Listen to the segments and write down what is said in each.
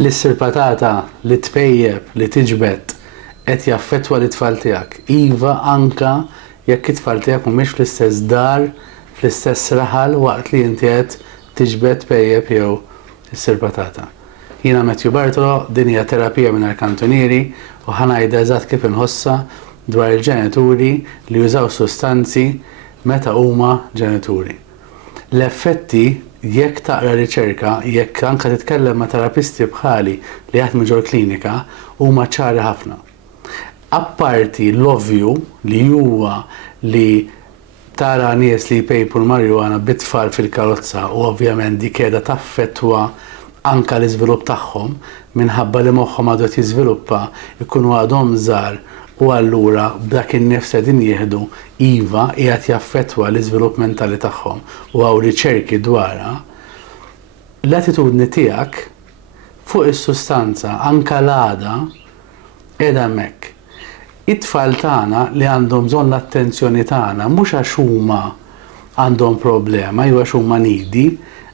li ssir patata li tpejjeb li tiġbed qed jaffettwa l-itfal tiegħek. Iva anka jekk it-tfal tiegħek mhumiex fl-istess dar, fl-istess raħal waqt li inti qed tiġbed pejjeb jew issir patata. Jiena Matthew Bartolo, din hija terapija mingħajr kantunieri u ħanajda eżatt kif inħossa dwar il-ġenituri li jużaw sustanzi meta huma ġenituri. L-effetti jekk taqra riċerka, jekk anke titkellem ma' terapisti bħali li jaħdmu ġol klinika huma ċari ħafna. Apparti l-ovvju li huwa li tara nies li jpejpu l-marijuana bit-tfal fil-karozza u ovvjament dik qiegħda taffettwa anke l-iżvilupp tagħhom minħabba li moħħhom għadu qed jiżviluppa jkunu għadhom żgħar u allura b'dak in-nifs qegħdin jieħdu iva qiegħed jaffettwa l-iżvilupp mentali tagħhom u hawn riċerki dwarha. L-attitudni tiegħek fuq is-sustanza anke l-għada qiegħda hemmhekk. It-tfal tagħna li għandhom bżonn l-attenzjoni tagħna mhux għax huma għandhom problema jew għax huma nidi,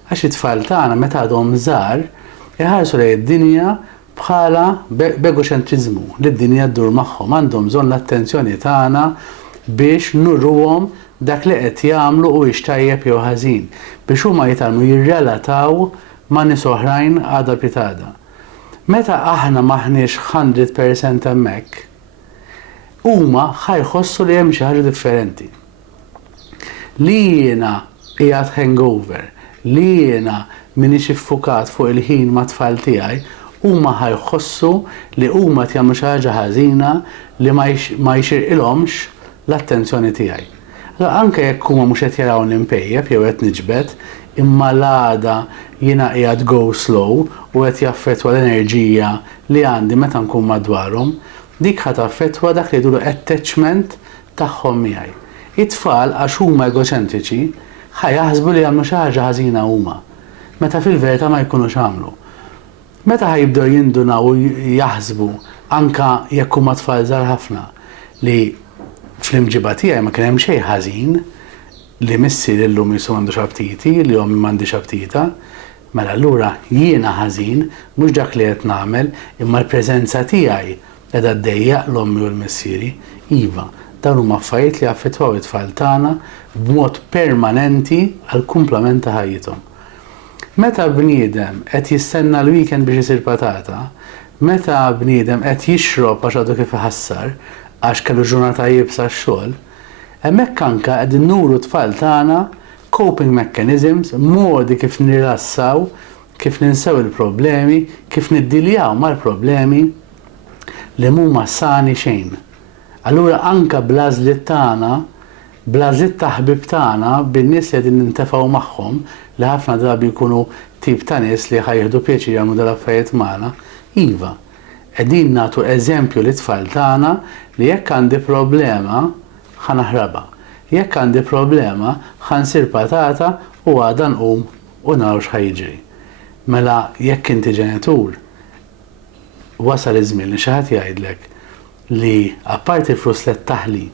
għax it-tfal tagħna meta għadhom żgħar iħarsu lejn id-dinja bħala b'egoċentriżmu li d-dinja ddur magħhom, għandhom bżonn l-attenzjoni tagħna biex nurruhom dak li qed jagħmlu u tajjeb jew ħażin biex huma jitalmu jirrelataw ma' nies oħrajn għada pitada. Meta aħna maħniex 100% hemmhekk, huma ħajħossu li hemm xi ħaġa differenti. Li jiena qiegħed hangover, li jiena m'iniex iffukat fuq il-ħin ma' tfal tiegħi, huma ħajħossu li huma qed jagħmlu xi ħaġa ħażina li ma jxirqilhomx l-attenzjoni tiegħi. Allura anke jekk huma mhux qed jarawni impejjeb jew qed niġbed, imma l-għada jiena qiegħed go slow u qed jaffettwa l-enerġija li għandi meta nkun madwarhom, dik ħadd affettwa dak li jgħidu attachment tagħhom miegħi. It-tfal għax huma egoċentriċi ħajaħsbu li jagħmlu xi ħaġa ħażina huma, meta fil-verità ma jkunux għamlu. Meta ħajibdew jindunaw u jaħsbu anke jekk huma tfal żgħar ħafna li fl-imġiba tiegħi ma kien hemm xejn ħażin li missier illum jisu m'għandux aptiti, li ommi m'għandix aptita, mela allura jiena ħażin mhux dak li qed nagħmel imma l-preżenza tiegħi qiegħda ddejjaq l-ommi u l-missieri. Iva, dawn huma affarijiet li affettwaw it-tfal tagħna b'mod permanenti għall kumplament ta' ħajjithom. Meta bniedem qed jistenna l-weekend biex isir patata, meta bniedem qed jixrob għax għadu kif iħassar għax kellu ġurnata jibsa x-xogħol, hemmhekk anke qegħdin nuru t-tfal tagħna coping mechanisms, modi kif nirassaw, kif ninsew il-problemi, kif niddiljaw mal-problemi li huma sani xejn. Allura anke bl-għażliet tagħna, bl-għażliet ta' ħbieb tagħna bin-nies li qegħdin nintefgħu magħhom li ħafna drabi jkunu tip ta' nies li ħajħdu pjaċir jagħmlu dal-affarijiet magħna, iva, qegħdin nagħtu eżempju lit-tfal tagħna li jekk għandi problema ħanaħrabha. Jekk għandi problema ħansir patata u għada nqum u naraw x'ħajjiġri. Mela jekk inti ġenitur wasal iż-żmien li xi ħadd jgħidlek li apparti l-flus li taħli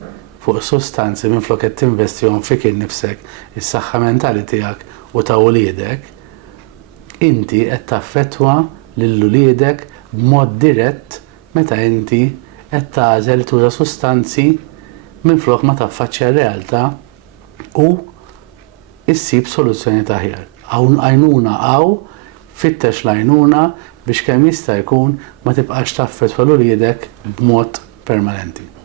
fuq sustanzi minflok qed tinvestihom fik innifsek, is-saħħa mentali tiegħek u ta' wliedek, inti qed taffettwa lil uliedek b'mod dirett meta inti qed tagħżel tuża sustanzi minflok ma taffaċċja r-realtà u issib soluzzjoni aħjar. Għajnuna fittex l-għajnuna biex kemm jista' jkun ma tibqax taffettwa l uliedek b'mod permanenti.